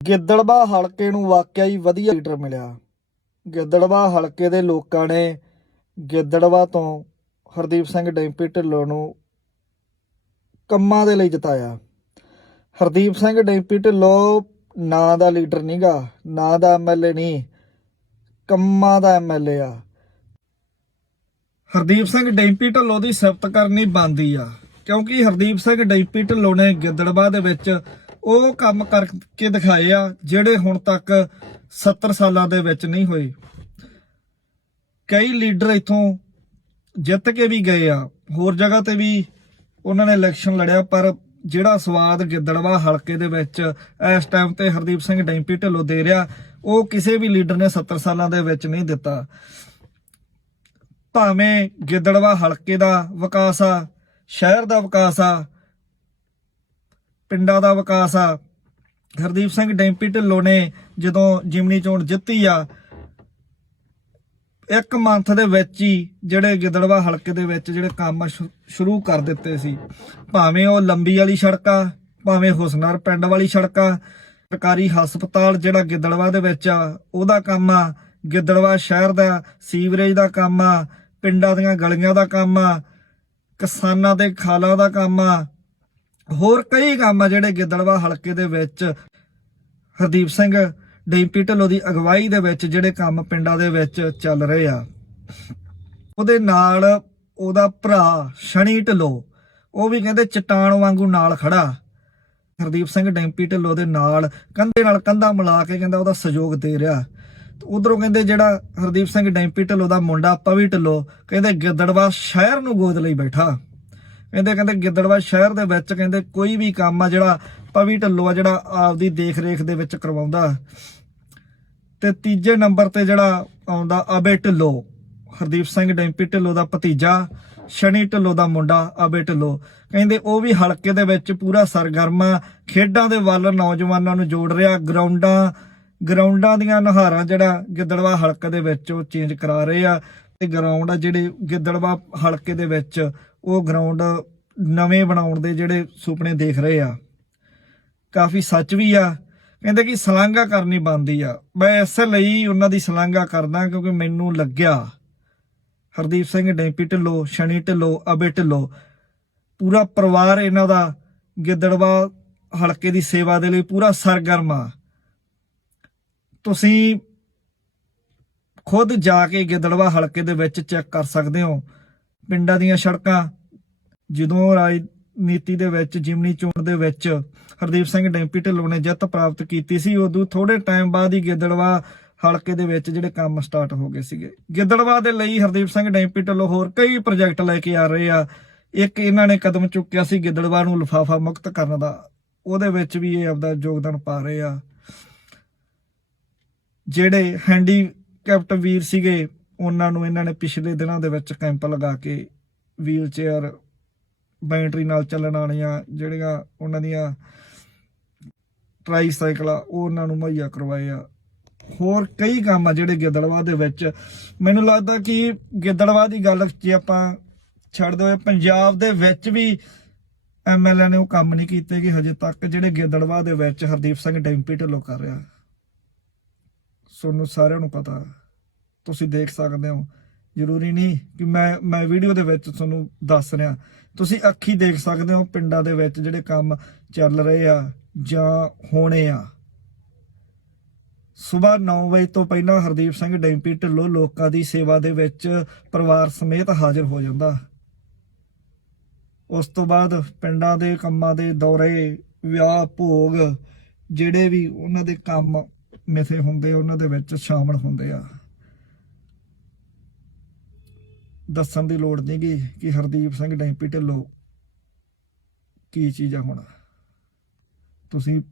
ਗਿੱਦੜਬਾ ਹਲਕੇ ਨੂੰ ਵਾਕਿਆ ਹੀ ਵਧੀਆ ਲੀਡਰ ਮਿਲਿਆ। ਗਿੱਦੜਬਾ ਹਲਕੇ ਦੇ ਲੋਕਾਂ ਨੇ ਗਿੱਦੜਬਾ ਤੋਂ ਹਰਦੀਪ ਸਿੰਘ ਡੈਂਪੀ ਢਿੱਲੋਂ ਨੂੰ ਕੰਮਾਂ ਦੇ ਲਈ ਜਿਤਾਇਆ। ਹਰਦੀਪ ਸਿੰਘ ਡੈਂਪੀ ਢਿੱਲੋਂ ਨਾਂ ਦਾ ਲੀਡਰ ਨਹੀਂਗਾ ਨਾਂ ਦਾ ਐਮਐਲਏ ਨਹੀਂ, ਕੰਮਾਂ ਦਾ ਐਮਐਲਏ ਆ। ਹਰਦੀਪ ਸਿੰਘ ਡੈਂਪੀ ਢਿੱਲੋਂ ਦੀ ਸਿਫਤ ਕਰਨੀ ਬੰਦੀ ਆ, ਕਿਉਂਕਿ ਹਰਦੀਪ ਸਿੰਘ ਡੈਂਪੀ ਢਿੱਲੋਂ ਨੇ ਗਿੱਦੜਬਾ ਦੇ ਵਿੱਚ ਉਹ ਕੰਮ ਕਰਕੇ ਦਿਖਾਏ ਆ, ਜਿਹੜੇ ਹੁਣ ਤੱਕ 70 ਸਾਲਾਂ ਦੇ ਵਿੱਚ ਨਹੀਂ ਹੋਏ। ਕਈ ਲੀਡਰ ਇਥੋਂ ਜਿੱਤ ਕੇ ਵੀ ਗਏ ਆ, ਹੋਰ ਜਗ੍ਹਾ ਤੇ ਵੀ ਉਹਨਾਂ ਨੇ ਇਲੈਕਸ਼ਨ ਲੜਿਆ, ਪਰ ਜਿਹੜਾ ਸਵਾਦ ਗਿੱਦੜਵਾ ਹਲਕੇ ਦੇ ਵਿੱਚ ਇਸ ਟਾਈਮ ਤੇ ਹਰਦੀਪ ਸਿੰਘ ਡੈਂਪੀ ਢਿੱਲੋਂ ਦੇ ਰਿਹਾ, ਉਹ ਕਿਸੇ ਵੀ ਲੀਡਰ ਨੇ 70 ਸਾਲਾਂ ਦੇ ਵਿੱਚ ਨਹੀਂ ਦਿੱਤਾ। ਭਾਵੇਂ ਗਿੱਦੜਵਾ ਹਲਕੇ ਦਾ ਵਿਕਾਸ ਆ, ਸ਼ਹਿਰ ਦਾ ਵਿਕਾਸ ਆ ਪਿੰਡਾਂ ਦਾ ਵਿਕਾਸ ਆ। ਹਰਦੀਪ ਸਿੰਘ ਡੈਂਪੀ ਢਿੱਲੋਂ ਨੇ ਜਦੋਂ ਜਿਮਨੀ ਚੋਣ ਜਿੱਤੀ ਆ, ਇੱਕ ਮੰਥ ਦੇ ਵਿੱਚ ਹੀ ਜਿਹੜੇ ਗਿੱਦੜਵਾ ਹਲਕੇ ਦੇ ਵਿੱਚ ਜਿਹੜੇ ਕੰਮ ਸ਼ੁ- ਸ਼ੁਰੂ ਕਰ ਦਿੱਤੇ ਸੀ। ਭਾਵੇਂ ਉਹ ਲੰਬੀ ਵਾਲੀ ਸੜਕ ਆ, ਭਾਵੇਂ ਹੁਸਨਰ ਪਿੰਡ ਵਾਲੀ ਸੜਕ ਆ, ਸਰਕਾਰੀ ਹਸਪਤਾਲ ਜਿਹੜਾ ਗਿੱਦੜਵਾ ਦੇ ਵਿੱਚ ਆ, ਉਹਦਾ ਕੰਮ ਆ, ਗਿੱਦੜਵਾ ਸ਼ਹਿਰ ਦਾ ਸੀਵਰੇਜ ਦਾ ਕੰਮ ਆ, ਪਿੰਡਾਂ ਦੀਆਂ ਗਲੀਆਂ ਦਾ ਕੰਮ ਆ, ਕਿਸਾਨਾਂ ਦੇ ਖਾਲਾਂ ਦਾ ਕੰਮ ਆ ਹੋਰ ਕਈ ਕੰਮ ਆ ਜਿਹੜੇ ਗਿੱਦੜਵਾ ਹਲਕੇ ਦੇ ਵਿੱਚ ਹਰਦੀਪ ਸਿੰਘ ਡੈਂਪੀ ਢਿੱਲੋਂ ਦੀ ਅਗਵਾਈ ਦੇ ਵਿੱਚ ਜਿਹੜੇ ਕੰਮ ਪਿੰਡਾਂ ਦੇ ਵਿੱਚ ਚੱਲ ਰਹੇ ਆ। ਉਹਦੇ ਨਾਲ ਉਹਦਾ ਭਰਾ ਸ਼ਨੀ ਢਿੱਲੋਂ, ਉਹ ਵੀ ਕਹਿੰਦੇ ਚਟਾਨ ਵਾਂਗੂ ਨਾਲ ਖੜਾ। ਹਰਦੀਪ ਸਿੰਘ ਡੈਂਪੀ ਢਿੱਲੋਂ ਦੇ ਨਾਲ ਕੰਧੇ ਨਾਲ ਕੰਧਾ ਮਿਲਾ ਕੇ ਕਹਿੰਦਾ ਉਹਦਾ ਸਹਿਯੋਗ ਦੇ ਰਿਹਾ। ਉਧਰੋਂ ਕਹਿੰਦੇ ਜਿਹੜਾ ਹਰਦੀਪ ਸਿੰਘ ਡੈਂਪੀ ਢਿੱਲੋਂ ਦਾ ਮੁੰਡਾ ਪਵੀ ਢਿੱਲੋਂ ਕਹਿੰਦੇ ਗਿੱਦੜਵਾ ਸ਼ਹਿਰ ਨੂੰ ਗੋਦ ਲਈ ਬੈਠਾ। ਕਹਿੰਦੇ ਕਹਿੰਦੇ ਗਿੱਦੜਵਾ ਸ਼ਹਿਰ ਦੇ ਵਿੱਚ ਕਹਿੰਦੇ ਕੋਈ ਵੀ ਕੰਮ ਆ ਜਿਹੜਾ ਪਵੀ ਢਿੱਲੋਂ ਆ ਜਿਹੜਾ ਆਪਦੀ ਦੇਖ-ਰੇਖ ਦੇ ਵਿੱਚ ਕਰਵਾਉਂਦਾ। ਤੇ ਤੀਜੇ ਨੰਬਰ ਤੇ ਜਿਹੜਾ ਆਉਂਦਾ ਅਬੇ ਢਿੱਲੋਂ, ਹਰਦੀਪ ਸਿੰਘ ਡੈਂਪੀ ਢਿੱਲੋਂ ਦਾ ਭਤੀਜਾ, ਸ਼ਨੀ ਢਿੱਲੋਂ ਦਾ ਮੁੰਡਾ ਅਬੇ ਢਿੱਲੋਂ। ਕਹਿੰਦੇ ਉਹ ਵੀ ਹਲਕੇ ਦੇ ਵਿੱਚ ਪੂਰਾ ਸਰਗਰਮ ਆ, ਖੇਡਾਂ ਦੇ ਵੱਲ ਨੌਜਵਾਨਾਂ ਨੂੰ ਜੋੜ ਰਿਹਾ, ਗਰਾਊਂਡਾਂ ਗਰਾਊਂਡਾਂ ਦੀਆਂ ਨਹਾਰਾਂ ਜਿਹੜਾ ਗਿੱਦੜਵਾ ਹਲਕੇ ਦੇ ਵਿੱਚ ਉਹ ਚੇਂਜ ਕਰਾ ਰਹੇ ਆ। ਤੇ ਗਰਾਊਂਡ ਆ ਜਿਹੜੇ ਗਿੱਦੜਵਾ ਹਲਕੇ ਦੇ ਵਿੱਚ ਉਹ ਗਰਾਊਂਡ ਨਵੇਂ ਬਣਾਉਣ ਦੇ ਜਿਹੜੇ ਸੁਪਨੇ ਦੇਖ ਰਹੇ ਆ। ਕਾਫੀ ਸੱਚ ਵੀ ਆ। ਕਹਿੰਦੇ ਕਿ ਸਲਾਂਘਾ ਕਰਨੀ ਬੰਦੀ ਆ। ਮੈਂ ਇਸ ਲਈ ਉਹਨਾਂ ਦੀ ਸਲਾਂਘਾ ਕਰਦਾ ਕਿਉਂਕਿ ਮੈਨੂੰ ਲੱਗਿਆ, ਹਰਦੀਪ ਸਿੰਘ, ਡੈਂਪੀ ਢਿੱਲੋਂ, ਸ਼ਨੀ ਢਿੱਲੋਂ, ਅਬੇ ਢਿੱਲੋਂ, ਪੂਰਾ ਪਰਿਵਾਰ ਇਹਨਾਂ ਦਾ ਗਿੱਦੜਵਾ ਹਲਕੇ ਦੀ ਸੇਵਾ ਦੇ ਲਈ ਪੂਰਾ ਸਰਗਰਮ ਆ। ਤੁਸੀਂ ਖੁਦ ਜਾ ਕੇ ਗਿੱਦੜਵਾ ਹਲਕੇ ਦੇ ਵਿੱਚ ਚੈੱਕ ਕਰ ਸਕਦੇ ਹੋ। ਪਿੰਡਾਂ ਦੀਆਂ ਸੜਕਾਂ। ਜਦੋਂ ਰਾਜਨੀਤੀ ਦੇ ਵਿੱਚ, ਜਿਮਨੀ ਚੋਣ ਦੇ ਵਿੱਚ ਹਰਦੀਪ ਸਿੰਘ ਡੈਂਪੀ ਢਿੱਲੋਂ ਨੇ ਜਿੱਤ ਪ੍ਰਾਪਤ ਕੀਤੀ ਸੀ, ਉਦੋਂ ਥੋੜੇ ਟਾਈਮ ਬਾਅਦ ਹੀ ਗਿੱਦੜਵਾ ਹਲਕੇ ਦੇ ਵਿੱਚ ਜਿਹੜੇ ਕੰਮ ਸਟਾਰਟ ਹੋ ਗਏ ਸੀਗੇ। ਗਿੱਦੜਵਾ ਦੇ ਲਈ ਹਰਦੀਪ ਸਿੰਘ ਡੈਂਪੀ ਢਿੱਲੋਂ ਹੋਰ ਕਈ ਪ੍ਰੋਜੈਕਟ ਲੈ ਕੇ ਆ ਰਹੇ ਆ। ਇੱਕ ਇਹਨਾਂ ਨੇ ਕਦਮ ਚੁੱਕਿਆ ਸੀ ਗਿੱਦੜਵਾ ਨੂੰ ਲਿਫਾਫਾ ਮੁਕਤ ਕਰਨ ਦਾ। ਉਹਦੇ ਵਿੱਚ ਵੀ ਇਹ ਆਪਦਾ ਯੋਗਦਾਨ ਪਾ ਰਹੇ ਆ। ਜਿਹੜੇ ਹੈਂਡੀਕੈਪਟ ਵੀਰ ਸੀਗੇ ਉਹਨਾਂ ਨੂੰ ਇਹਨਾਂ ਨੇ ਪਿਛਲੇ ਦਿਨਾਂ ਦੇ ਵਿੱਚ ਕੈਂਪ ਲਗਾ ਕੇ ਵੀਲ ਚੇਅਰ ਬੈਟਰੀ ਨਾਲ ਚੱਲਣ ਵਾਲੀਆਂ ਜਿਹੜੀਆਂ ਉਹਨਾਂ ਦੀਆਂ ਟ੍ਰਾਈਸਾਈਕਲ ਆ, ਉਹ ਉਹਨਾਂ ਨੂੰ ਮੁਹੱਈਆ ਕਰਵਾਏ ਆ। ਹੋਰ ਕਈ ਕੰਮ ਆ ਜਿਹੜੇ ਗਿੱਦੜਵਾ ਦੇ ਵਿੱਚ। ਮੈਨੂੰ ਲੱਗਦਾ ਕਿ ਗਿੱਦੜਵਾ ਦੀ ਗੱਲ ਜੇ ਆਪਾਂ ਛੱਡ ਹੋਏ ਪੰਜਾਬ ਦੇ ਵਿੱਚ ਵੀ ਐਮਐਲਏ ਨੇ ਉਹ ਕੰਮ ਨਹੀਂ ਕੀਤੇ ਕਿ ਹਜੇ ਤੱਕ ਜਿਹੜੇ ਗਿੱਦੜਵਾ ਦੇ ਵਿੱਚ ਹਰਦੀਪ ਸਿੰਘ ਡੈਂਪੀ ਢਿੱਲੋਂ ਕਰ ਰਿਹਾ। ਤੁਹਾਨੂੰ ਸਾਰਿਆਂ ਨੂੰ ਪਤਾ। ਤੁਸੀਂ ਦੇਖ ਸਕਦੇ ਹੋ। ਜ਼ਰੂਰੀ ਨਹੀਂ ਕਿ ਮੈਂ ਮੈਂ ਵੀਡੀਓ ਦੇ ਵਿੱਚ ਤੁਹਾਨੂੰ ਦੱਸ ਰਿਹਾ। ਤੁਸੀਂ ਅੱਖੀ ਦੇਖ ਸਕਦੇ ਹੋ ਪਿੰਡਾਂ ਦੇ ਵਿੱਚ ਜਿਹੜੇ ਕੰਮ ਚੱਲ ਰਹੇ ਆ ਜਾਂ ਹੋਣੇ ਆ। ਸਵੇਰ 9 ਵਜੇ ਤੋਂ ਪਹਿਲਾਂ ਹਰਦੀਪ ਸਿੰਘ ਡੈਂਪੀ ਢਿੱਲੋਂ ਲੋਕਾਂ ਦੀ ਸੇਵਾ ਦੇ ਵਿੱਚ ਪਰਿਵਾਰ ਸਮੇਤ ਹਾਜ਼ਰ ਹੋ ਜਾਂਦਾ। ਉਸ ਤੋਂ ਬਾਅਦ ਪਿੰਡਾਂ ਦੇ ਕੰਮਾਂ ਦੇ ਦੌਰੇ, ਵਿਆਹ, ਭੋਗ, ਜਿਹੜੇ ਵੀ ਉਹਨਾਂ ਦੇ ਕੰਮ ਮਿਥੇ ਹੁੰਦੇ, ਉਹਨਾਂ ਦੇ ਵਿੱਚ ਸ਼ਾਮਲ ਹੁੰਦੇ ਆ। ਦੱਸਣ ਦੀ ਲੋੜ ਨਹੀਂਗੀ ਕਿ ਹਰਦੀਪ ਸਿੰਘ ਡੈਂਪੀ ਢਿੱਲੋਂ ਕੀ ਚੀਜ਼ ਆ ਹੁਣ? ਤੁਸੀਂ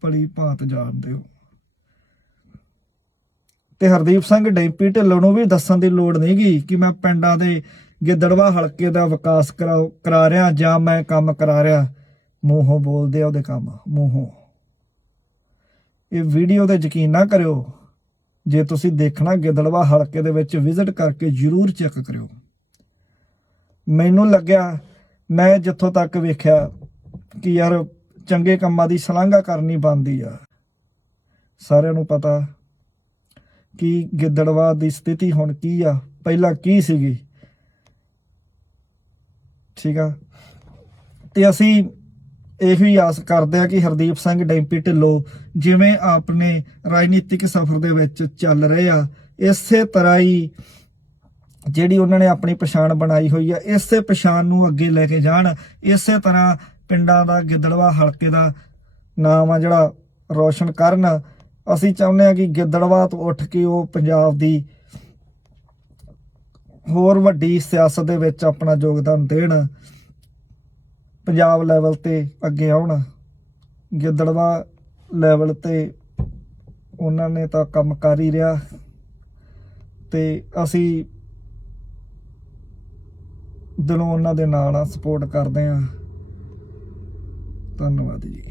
ਭਲੀ ਭਾਂਤ ਜਾਣਦੇ ਹੋ। ਤੇ ਹਰਦੀਪ ਸਿੰਘ ਡੈਂਪੀ ਢਿੱਲੋਂ ਨੂੰ ਵੀ ਦੱਸਣ ਦੀ ਲੋੜ ਨਹੀਂਗੀ ਕਿ ਮੈਂ ਪਿੰਡਾਂ ਦੇ ਗਿੱਦੜਵਾ ਹਲਕੇ ਦਾ ਵਿਕਾਸ ਕਰਾ- ਕਰਾ ਰਿਹਾ ਜਾਂ ਮੈਂ ਕੰਮ ਕਰਾ ਰਿਹਾ। ਮੂੰਹੋਂ ਬੋਲਦੇ ਆ ਉਹਦੇ ਕੰਮ, ਮੂੰਹੋਂ। ਇਹ ਵੀਡੀਓ ਤੇ ਯਕੀਨ ਨਾ ਕਰਿਓ ਜੇ ਤੁਸੀਂ ਦੇਖਣਾ ਗਿੱਦੜਵਾ ਹਲਕੇ ਦੇ ਵਿੱਚ ਵਿਜ਼ਿਟ ਕਰਕੇ ਜਰੂਰ ਚੈੱਕ ਕਰਿਓ। ਮੈਨੂੰ ਲੱਗਿਆ, ਮੈਂ ਜਿੱਥੋਂ ਤੱਕ ਵੇਖਿਆ ਕਿ ਯਾਰ ਚੰਗੇ ਕੰਮਾਂ ਦੀ ਸ਼ਲਾਘਾ ਕਰਨੀ ਬਣਦੀ ਆ। ਸਾਰਿਆਂ ਨੂੰ ਪਤਾ ਕਿ ਗਿੱਦੜਵਾ ਦੀ ਸਥਿਤੀ ਹੁਣ ਕੀ ਆ, ਪਹਿਲਾਂ ਕੀ ਸੀਗੀ। ਠੀਕ ਆ? ਤੇ ਅਸੀਂ ਇਹੀ ਆਸ ਕਰਦੇ ਆ ਕਿ ਹਰਦੀਪ ਸਿੰਘ, ਡੈਂਪੀ ਢਿੱਲੋਂ ਜਿਵੇਂ ਆਪਣੇ ਰਾਜਨੀਤਿਕ ਸਫ਼ਰ ਦੇ ਵਿੱਚ ਚੱਲ ਰਹੇ ਆ, ਇਸੇ ਤਰ੍ਹਾਂ ਹੀ ਜਿਹੜੀ ਉਹਨਾਂ ਨੇ ਆਪਣੀ ਪਛਾਣ ਬਣਾਈ ਹੋਈ ਆ, ਇਸੇ ਪਛਾਣ ਨੂੰ ਅੱਗੇ ਲੈ ਕੇ ਜਾਣ, ਇਸੇ ਤਰ੍ਹਾਂ ਪਿੰਡਾਂ ਦਾ ਗਿੱਦੜਵਾ ਹਲਕੇ ਦਾ ਨਾਮ ਆ ਜਿਹੜਾ ਰੋਸ਼ਨ ਕਰਨ। ਅਸੀਂ ਚਾਹੁੰਦੇ ਆ ਕਿ ਗਿੱਦੜਵਾ ਤੋਂ ਉੱਠ ਕੇ ਉਹ ਪੰਜਾਬ ਦੀ ਹੋਰ ਵੱਡੀ ਸਿਆਸਤ ਦੇ ਵਿੱਚ ਆਪਣਾ ਯੋਗਦਾਨ ਦੇਣ। ਪੰਜਾਬ ਲੈਵਲ ਤੇ ਅੱਗੇ ਆਉਣ। ਗਿੱਦੜਵਾ ਲੈਵਲ ਤੇ ਉਹਨਾਂ ਨੇ ਤਾਂ ਕੰਮ ਕਰ ਹੀ ਰਿਹਾ। ਤੇ ਅਸੀਂ ਦਿਲੋਂ ਉਹਨਾਂ ਦੇ ਨਾਲ ਆ ਸਪੋਰਟ ਕਰਦੇ ਆ। ਧੰਨਵਾਦ ਜੀ।